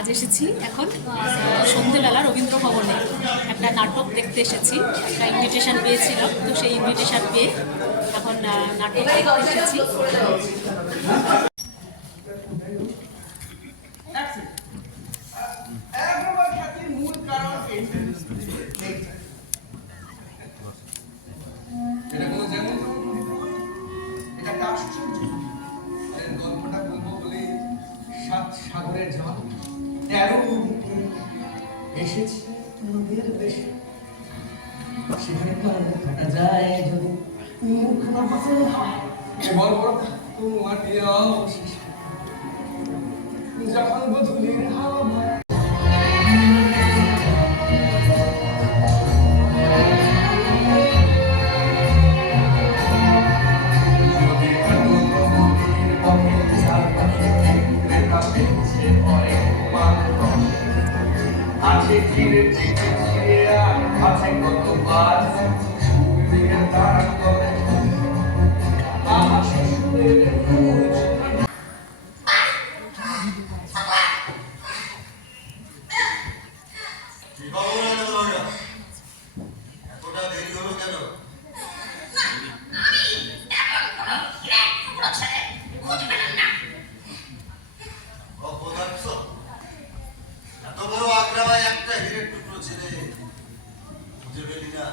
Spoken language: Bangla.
আজ এসেছি এখন সন্ধ্যেবেলা রবীন্দ্র ভবনে একটা নাটক দেখতে এসেছি। একটা ইনভিটেশন পেয়েছিলাম, তো সেই ইনভিটেশন পেয়ে এখন নাটক দেখতে এসেছি। গল্পটা বলবো বলে সাত সাগরের জল 13 নদীতে এসেছে নদীর দেশে, সেখানে কাটা যায় যদি মুখ না পছন্দ হয় বড় বড় মাটি অবশেষে যখন বধূলির হাওয়া আছে ধীরে ধীরে ধীরে আছে কতবার সুরের তারা করে আমার শ্বশুরের এতটা দেরি হলো কেন? এত বড় আগ্রাবাই একটা হীরের টুকরো ছেলে খুঁজে পেলি না?